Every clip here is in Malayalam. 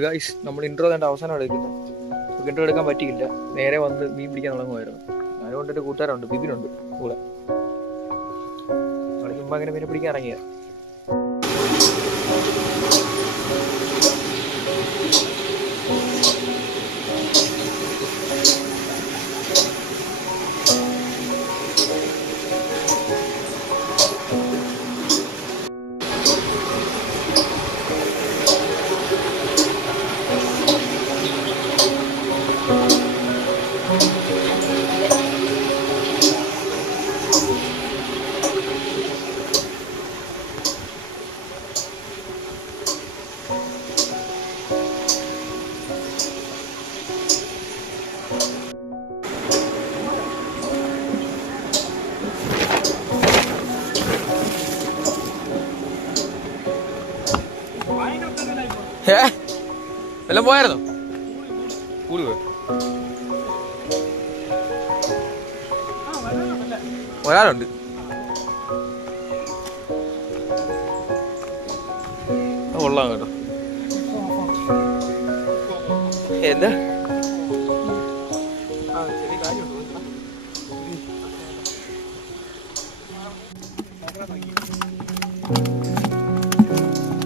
ഗൈസ് നമ്മൾ ഇൻട്രോ തന്നെ അവസാനം എടുക്കുന്നത്. ഇൻട്രോ എടുക്കാൻ പറ്റിയില്ല, നേരെ വന്ന് മീൻ പിടിക്കാൻ തുടങ്ങുമായിരുന്നു. അതുകൊണ്ട് ഒരു കൂട്ടുകാരുണ്ട്, ബിബിനുണ്ട് കൂടെ. നമ്മൾ ചുമ്മാ അങ്ങനെ മീനെ പിടിക്കാൻ ഇറങ്ങിയ. എല്ലാം പോയായിരുന്നോ? കൂടി പോയോ? ഒരാളുണ്ട്. കൊള്ളാം കേട്ടോ. എന്താ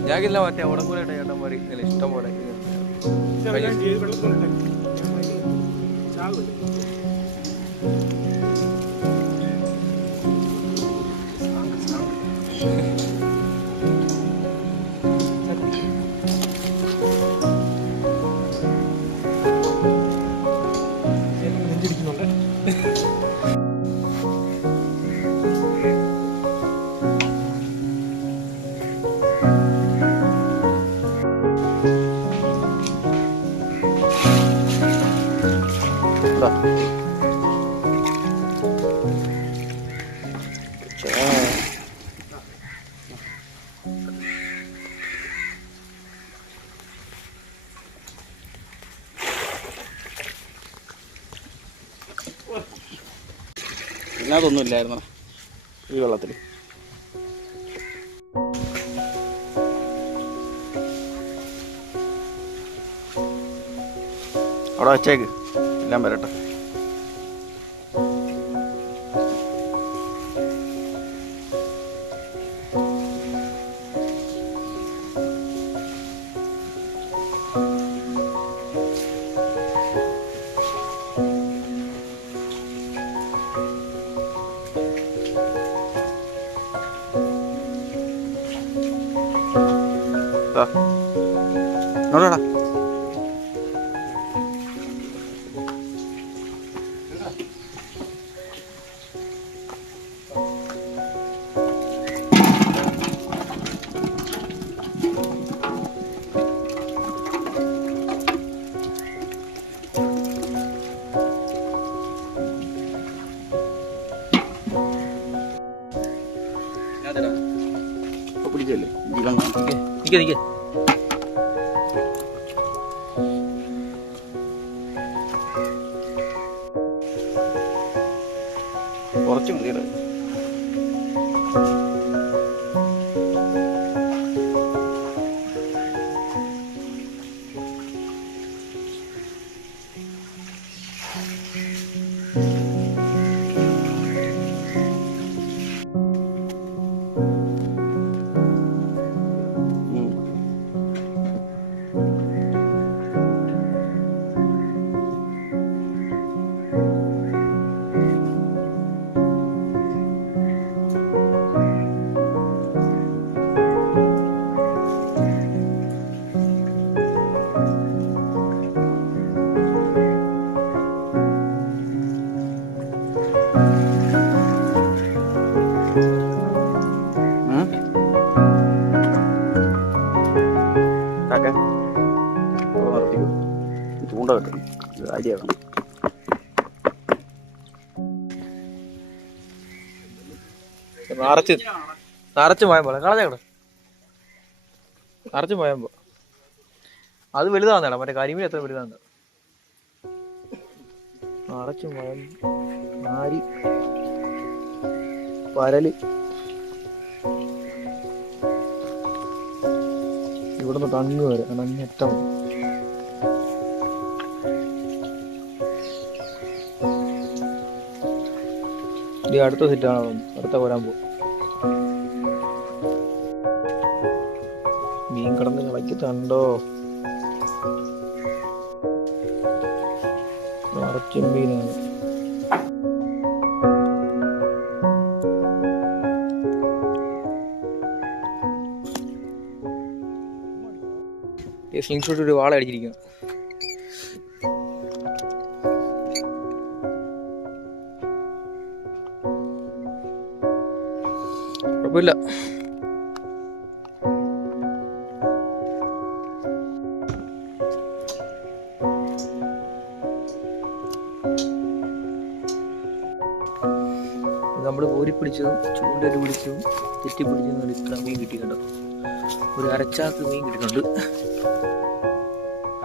ഞാനില്ല, മറ്റേ ഉടമ്പൂരായിട്ട് ചേട്ടന്മാർ ഇങ്ങനെ ഇഷ്ടം പോലെ അതൊന്നും ഇല്ലായിരുന്നു ഈ വെള്ളത്തിൽ. അവിടെ വച്ചേക്ക്, എല്ലാം വരട്ടെ. നോടാ പിടിച്ചല്ലേ നിൽക്കേ കുറച്ച് മതിയുടെ. ചൂണ്ട കിട്ടും, കാര്യമാണ്. നിറച്ച് പോയപ്പോ കളഞ്ഞേക്കട, നിറച്ച് പോയപ്പോ അത് വലുതാന്നേടാ, മറ്റേ കരിമീൻ എത്ര വലുതാന്ന്. നിറച്ച് മാരി പരല് ഇവിടുന്ന് അങ്ങ് വരെ അങ്ങറ്റം. ഈ അടുത്ത സെറ്റാണോ അടുത്ത കോരാൻ പോകും. മീൻ കിടന്ന് കളിക്കുന്നുണ്ടോ? നിറച്ചും മീനാണ്. സ്ലിംഗ് ഷോട്ട് ഒരു വാള അടിച്ചിരിക്കുന്നു. കുഴപ്പമില്ല. നമ്മൾ കോരി പിടിച്ചതും ചൂണ്ടല് പിടിച്ചതും തെറ്റി പിടിച്ചതും ഇത്ര മീൻ കിട്ടിയിട്ടുണ്ടോ? ഒരു അരച്ചാക്ക് മീൻ കിട്ടിയിട്ടുണ്ട്.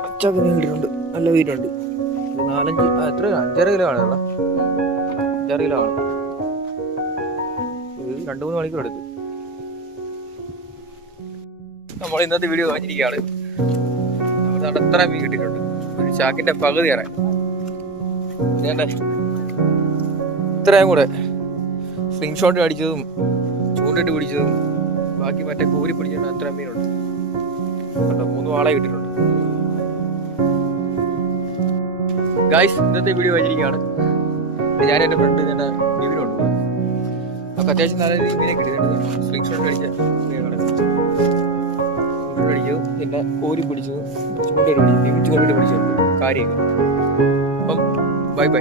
അരച്ചാക്ക് മീൻ കിട്ടിയിട്ടുണ്ട്. നല്ല മീനുണ്ട്. ഒരു 4-5 എത്ര 5-6 കിലോ ആണ്. 5-6 കിലോ ആണ്. 2-3 മണിക്കൂർ എടുത്തു. നമ്മൾ ഇന്നത്തെ വീഡിയോ കഴിഞ്ഞിരിക്കുകയാണ്. നമ്മുടെ എത്ര മീൻ കിട്ടിയിട്ടുണ്ട്? ഒരു ചാക്കിന്റെ പകുതി ഇറങ്ങി. ഇത്രയും കൂടെ സ്ലിംഗ് ഷോട്ട് അടിച്ചതും ചൂണ്ടിട്ട് പിടിച്ചതും ബാക്കി മറ്റേ കോരി പിടിച്ചിട്ട് അത്ര മീനുണ്ട് കേട്ടോ. 3 വാള കിട്ടിയിട്ടുണ്ട്. ഗായ്സ്, ഇന്നത്തെ വീഡിയോ കഴിഞ്ഞിരിക്കുകയാണ്. ഞാൻ എൻ്റെ ഫ്രണ്ട് തന്നെ ബിബിനുണ്ട്. നമുക്ക് അത്യാവശ്യം നല്ല രീതിയിൽ മീനെ കിട്ടിയിട്ടുണ്ട്. സ്ലിംഗ് ഷോട്ട് അടിച്ച മീനുകൾ അടിച്ചതും പിന്നെ കോരി പിടിച്ചതും ചൂണ്ടിട്ട് പിടിച്ചതും ചൂണ്ടിട്ട് പിടിച്ചതും കാര്യമൊക്കെ. അപ്പം